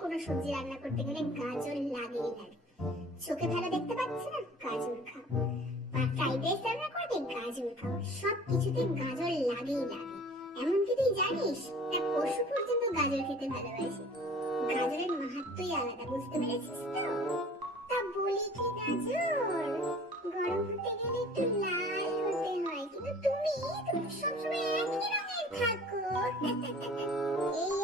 কোনো সবজি রান্না করতে গেলে গাজর লাগেই লাগে চোখে ভালো দেখতে পাচ্ছি না? গাজর খাও। বা ফ্রাইড রাইস রান্না করবে? গাজর খাও। সব কিছুতে গাজর লাগেই লাগে। এমনকি তুই জানিস, এক পশু পর্যন্ত গাজর খেতে ভালোবাসে। গাজরের মাহাত্মই আলাদা, বুঝতে পেরেছিস তো? তা বলি কি গাজর? গরম হতে গেলে লাল হতে হয়, কিন্তু তুমি তুমি সবসময় একই রঙের থাকো। এই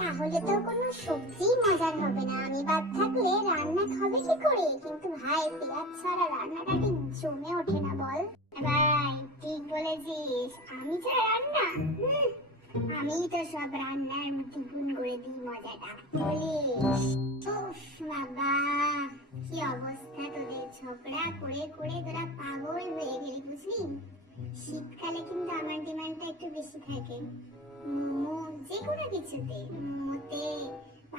তাহলে তো কোনো সবজি মজার হবে না আমি বাদ থাকলে রান্না খাবে কি করে কিন্তু ভাই পেঁয়াজ ছাড়া রান্নাটা ঠিক জমে ওঠে না বল ভাই ঠিক বলেছিস আমি ছাড়া রান্না? আমিই তো সব রান্নার মধ্যে করে দিই মজাটা। উফ বাবা, কি অবস্থা তোদের? ঝগড়া করে করে তোরা পাগল হয়ে গেলি, বুঝলি? শীতকালে কিন্তু আমার ডিমান্ডটা একটু বেশি থাকে। মোমো যে কোনো কিছুতে, মোমোতে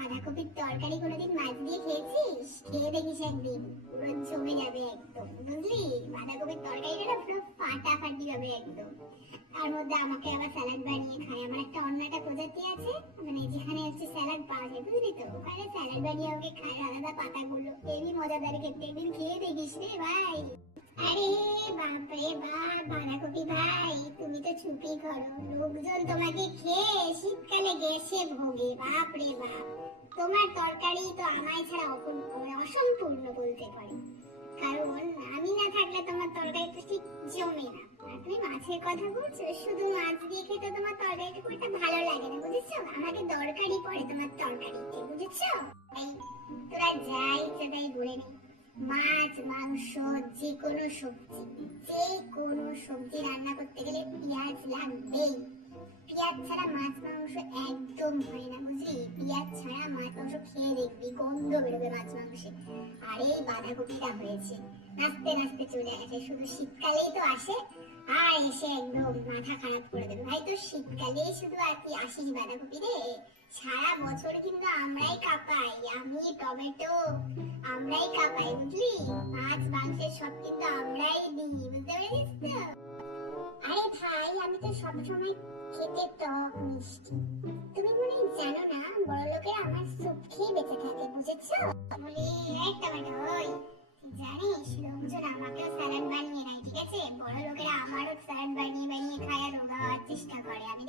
বাঁধাকপির তরকারি কোনোদিন মাছ দিয়ে খেয়েছিস? খেয়ে দেখিস একদিন। পুরো জমে যাবে একদম, বুঝলি? বাঁধাকপির তরকারিটা পুরো ফাটাফাটি হবে একদম। তার মধ্যে আমাকে আবার স্যালাড বানিয়ে খায়। আমার একটা অন্য একটা প্রজাতি আছে মানে যেখানে হচ্ছে স্যালাড পাওয়া যায়, বুঝলি তো? ওখানে স্যালাড বানিয়ে আমাকে খায়, আলাদা পাতাগুলো। হেবি মজাদার খেতে। একদিন খেয়ে দেখিস রে, ভাই। আরে বাপরে বাপ, বাঁধাকপি ভাই, তুমি তো চুপি করো। লোকজন তোমাকে খেয়ে শীতকালে গ্যাসে ভোগে, বাপরে বাপ। তোমার তরকারি তো আমায় ছাড়া অসম্পূর্ণ বলতে পারি। কারণ আমি না থাকলে তোমার তরকারি তো ঠিক জমে না। তুমি মাছের কথা বলছো, শুধু মাছ দিয়ে খেতে তোমার তরকারিটা খুব একটা ভালো লাগে না, বুঝেছ? আমাকে দরকারি পড়ে তোমার তরকারিতে, বুঝেছ? এই তোরা যাই ইচ্ছে তাই বলে নি। মাছ, মাংস যে কোনো সবজি যে কোনো সবজি রান্না করতে গেলে পেঁয়াজ লাগবেই। পেঁয়াজ ছাড়া মাছ, মাংস একদম হয় না, বুঝলি? পেঁয়াজ ছাড়া মাছ, মাংস খেয়ে দেখবি, গন্ধ বেরোবে মাছ, মাংসে। আর এই বাঁধাকপিটা হয়েছে। নাচতে নাচতে চলে আসে, শুধু শীতকালেই তো আসে। আর এসে একদম মাথা খারাপ করে দেবে ভাই তো শীতকালেই শুধু আর কি আসিস বাঁধাকপি রে সারা বছর কিন্তু আমরাই কাঁপাই আমি টমেটো আমরাই কাঁপাই বুঝলি মাছ মাংসের সব কিন্তু আমরাই দিই বুঝতে পেরেছিস তো আরে ভাই আমি তো সবসময় খেতে টক মিষ্টি তুমি মনে জানো না বড় লোকেরা আমার স্যুপ খেয়ে বেঁচে থাকে বুঝেছ বলি এই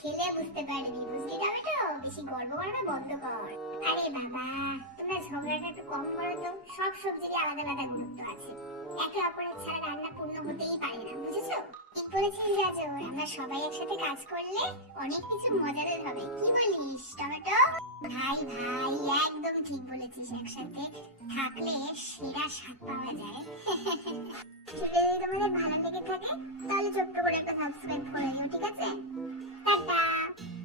খেলে বুঝতে পারিনি বুঝলি টমেটো বেশি গর্ব করাটা বন্ধ কর আরে বাবা, তোমরা ঝগড়াটা একটু কম করো তো। সব সবজিরই আলাদা আলাদা গুরুত্ব আছে। একে অপরের ছাড়া রান্না পূর্ণ হতেই পারে না, বুঝেছ? ঠিক বলেছিস, রাজু। আমরা সবাই একসাথে কাজ করলে অনেক কিছু মজাদার হবে। কি বলিস, টমেটো? ভাই ভাই, একদম ঠিক বলেছিস। একসাথে থাকলে সেরা স্বাদ পাওয়া যায়। যদি তোমাদের ভালো লেগে থাকে, তাহলে ছোট্ট করে একটা সাবস্ক্রাইব করে দিও, ঠিক আছে?